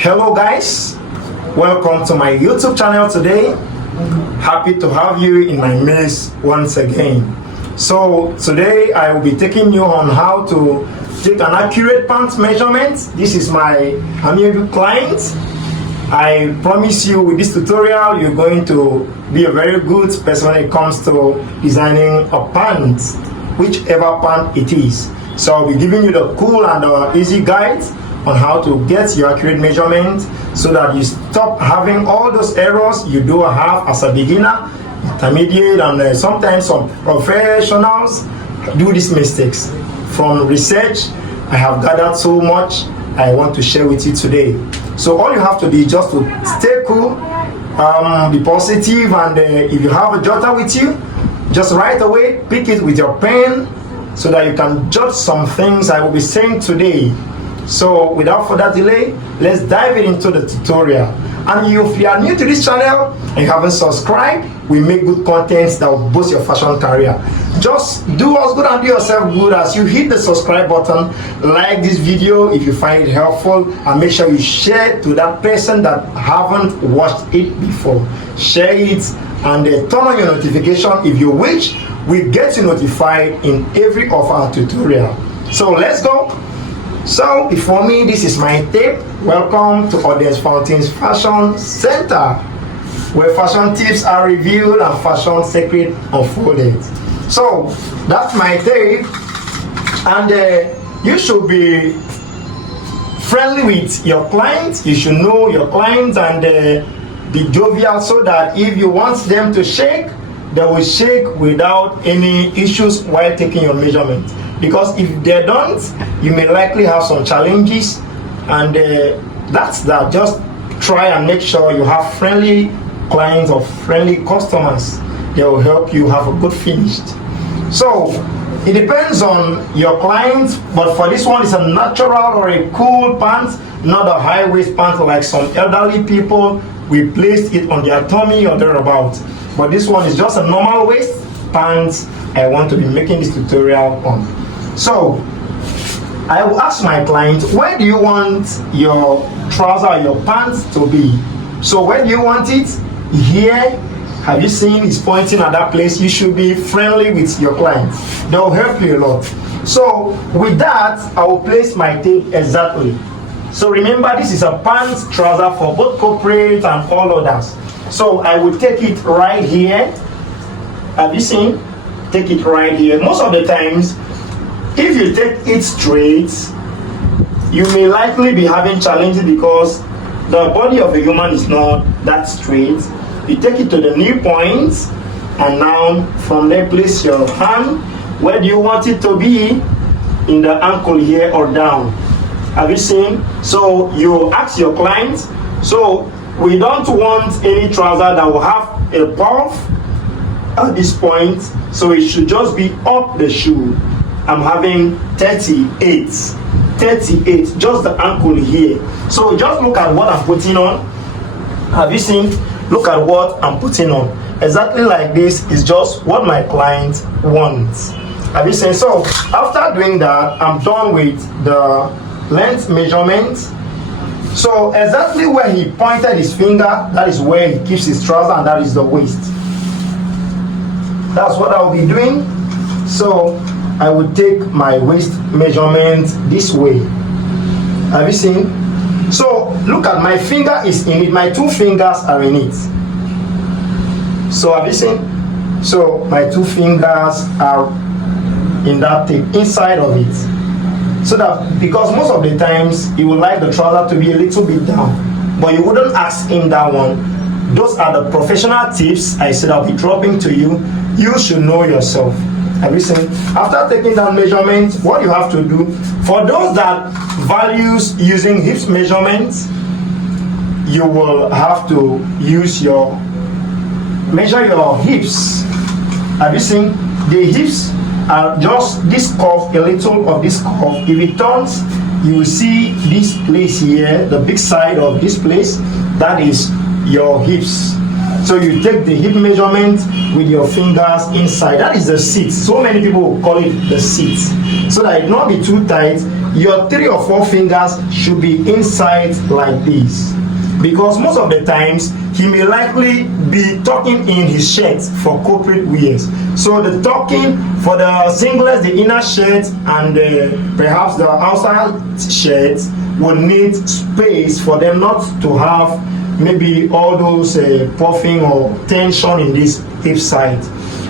Hello guys, welcome to my YouTube channel today. Happy to have you in my midst once again. So today I will be taking you on how to take an accurate pant measurement. This is my amiable client. I promise you with this tutorial you're going to be a very good person when it comes to designing a pant, whichever pant it is. So I'll be giving you the cool and easy guides on how to get your accurate measurement so that you stop having all those errors you do have as a beginner, intermediate, and sometimes some professionals do these mistakes. From research, I have gathered so much I want to share with you today. So all you have to do is just to stay cool, be positive, and if you have a jotter with you, just right away pick it with your pen so that you can jot some things I will be saying today. So without further delay, let's dive into the tutorial. And if you are new to this channel and you haven't subscribed, we make good contents that will boost your fashion career. Just do us good and do yourself good as you hit the subscribe button, like this video if you find it helpful, and make sure you share it to that person that haven't watched it before. Share it and turn on your notification if you wish. We get you notified in every of our tutorial. So let's go. So before me, this is my tape. Welcome to Audience Fountain's Fashion Center, where fashion tips are revealed and fashion secret unfolded. So that's my tape, and you should be friendly with your clients. You should know your clients and be jovial so that if you want them to shake, they will shake without any issues while taking your measurement. Because if they don't, you may likely have some challenges, and that's that. Just try and make sure you have friendly clients or friendly customers. They will help you have a good finish. So it depends on your clients, but for this one, it's a natural or a cool pant, not a high waist pant like some elderly people. We placed it on their tummy or thereabouts. But this one is just a normal waist pants I want to be making this tutorial on. So I will ask my client, where do you want your trouser or your pants to be? So where do you want it? Here. Have you seen it's pointing at that place? You should be friendly with your client. They will help you a lot. So with that, I will place my tape exactly. So remember, this is a pants trouser for both corporate and all others. So I will take it right here. Have you seen? Take it right here. Most of the times, if you take it straight, you may likely be having challenges because the body of a human is not that straight. You take it to the knee point, and now from there place your hand. Where do you want it to be? In the ankle here or down. Have you seen? So you ask your client. So we don't want any trouser that will have a puff at this point, so it should just be up the shoe. I'm having 38, just the ankle here. So just look at what I'm putting on. Have you seen? Look at what I'm putting on. Exactly like this is just what my client wants. Have you seen? So after doing that, I'm done with the length measurement. So exactly where he pointed his finger, that is where he keeps his trouser, and that is the waist. That's what I'll be doing. So I will take my waist measurement this way. Have you seen? So look at my finger is in it. My two fingers are in it. So have you seen? So my two fingers are in that thing, inside of it. So that, because most of the times you would like the trouser to be a little bit down, but you wouldn't ask him that one. Those are the professional tips I said I'll be dropping to you. You should know yourself. Have you seen? After taking that measurement, what you have to do, for those that values using hips measurements, you will have to use measure your hips. Have you seen? The hips are just this curve, a little of this curve. If it turns, you will see this place here, the big side of this place, that is your hips. So you take the hip measurement with your fingers inside. That is the seat. So many people will call it the seat. So that it not be too tight, your 3 or 4 fingers should be inside like this. Because most of the times, he may likely be tucking in his shirt for corporate wears. So the tucking for the singlets, the inner shirt, and perhaps the outside shirt will need space for them not to have maybe all those puffing or tension in this hip side.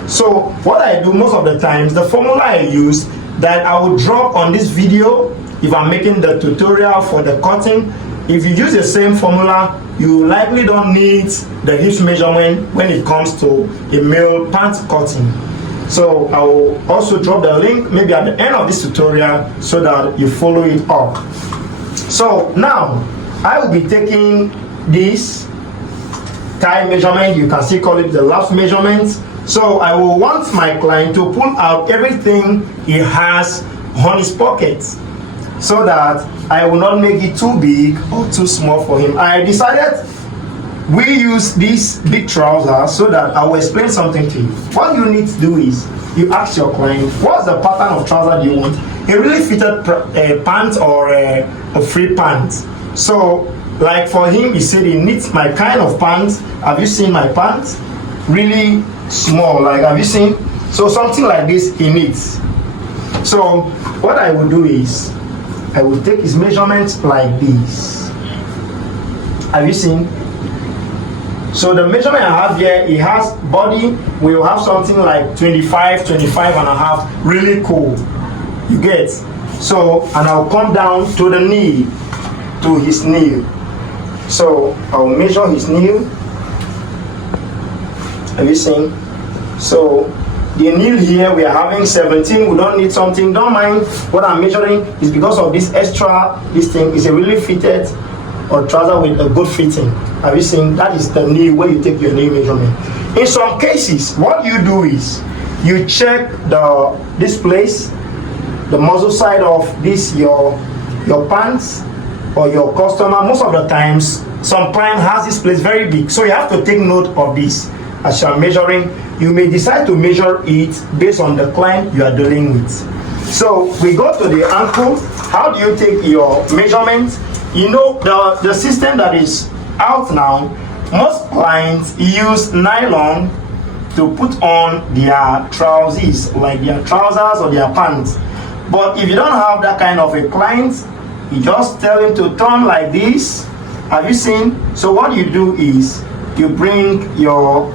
So what I do most of the times, the formula I use that I will drop on this video if I'm making the tutorial for the cutting. If you use the same formula, you likely don't need the hip measurement when it comes to a male pant cutting. So I will also drop the link maybe at the end of this tutorial so that you follow it up. So now I will be taking this thigh measurement. You can still call it the laps measurement. So I will want my client to pull out everything he has on his pocket, so that I will not make it too big or too small for him. I decided we use these big trousers so that I will explain something to you. What you need to do is you ask your client, what's the pattern of trouser do you want? A really fitted pant or a free pant. So like for him, he said he needs my kind of pants. Have you seen my pants? Really small, like have you seen? So something like this he needs. So what I will do is I will take his measurements like this. Have you seen? So the measurement I have here, he has body, we will have something like 25 and a half, really cool. You get? So, and I'll come down to the knee, to his knee. So I'll measure his knee. Have you seen? So the knee here, we are having 17. We don't need something. Don't mind what I'm measuring. Is because of this extra. This thing is a really fitted or trouser with a good fitting. Have you seen? That is the knee where you take your knee measurement. In some cases, what you do is you check this place, the muzzle side of this your pants or your customer. Most of the times, some client has this place very big, so you have to take note of this as you are measuring. You may decide to measure it based on the client you are dealing with. So we go to the ankle. How do you take your measurement? You know the system that is out now, most clients use nylon to put on their trousers, like their trousers or their pants. But if you don't have that kind of a client, you just tell him to turn like this. Have you seen? So what you do is you bring your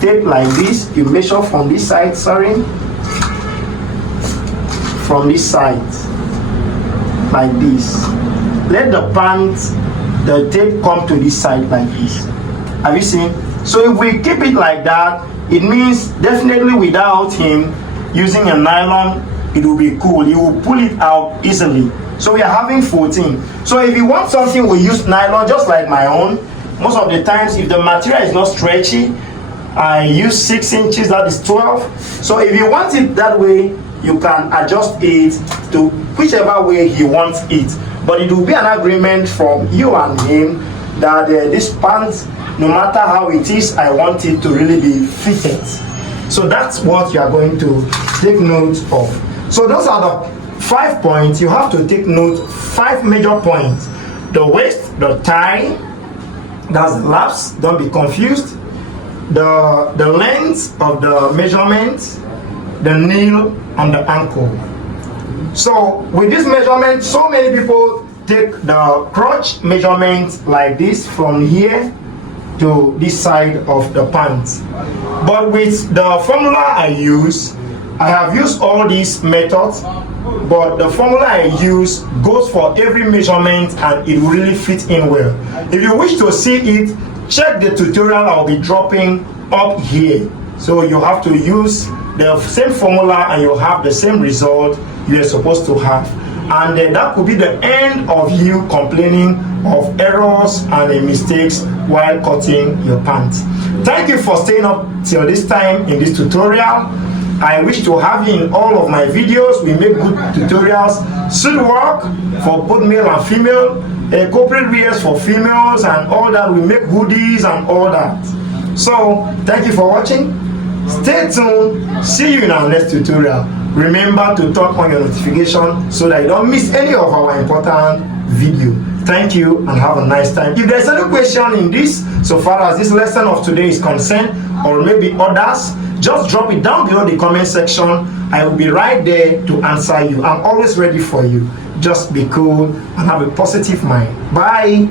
tape like this, you measure from this side, from this side, like this. Let the tape come to this side like this. Have you seen? So if we keep it like that, it means definitely without him using a nylon, it will be cool. He will pull it out easily. So we are having 14. So if you want something, we use nylon, just like my own. Most of the times, if the material is not stretchy, I use 6 inches, that is 12. So if you want it that way, you can adjust it to whichever way he wants it. But it will be an agreement from you and him that this pants, no matter how it is, I want it to really be fitted. So that's what you are going to take note of. So those are the 5 points. You have to take note, 5 major points. The waist, the thigh, that's the laps, don't be confused. The length of the measurement, the knee and the ankle. So with this measurement, so many people take the crotch measurement like this from here to this side of the pants. But with the formula I use, I have used all these methods, but the formula I use goes for every measurement and it really fits in well. If you wish to see it, check the tutorial I'll be dropping up here. So you have to use the same formula and you have the same result you are supposed to have. And that could be the end of you complaining of errors and mistakes while cutting your pants. Thank you for staying up till this time in this tutorial. I wish to have you in all of my videos. We make good tutorials, suit work for both male and female, corporate wears for females and all that. We make hoodies and all that. So thank you for watching. Stay tuned. See you in our next tutorial. Remember to turn on your notification so that you don't miss any of our important video. Thank you and have a nice time. If there's any question in this, so far as this lesson of today is concerned, or maybe others, just drop it down below the comment section. I will be right there to answer you. I'm always ready for you. Just be cool and have a positive mind. Bye.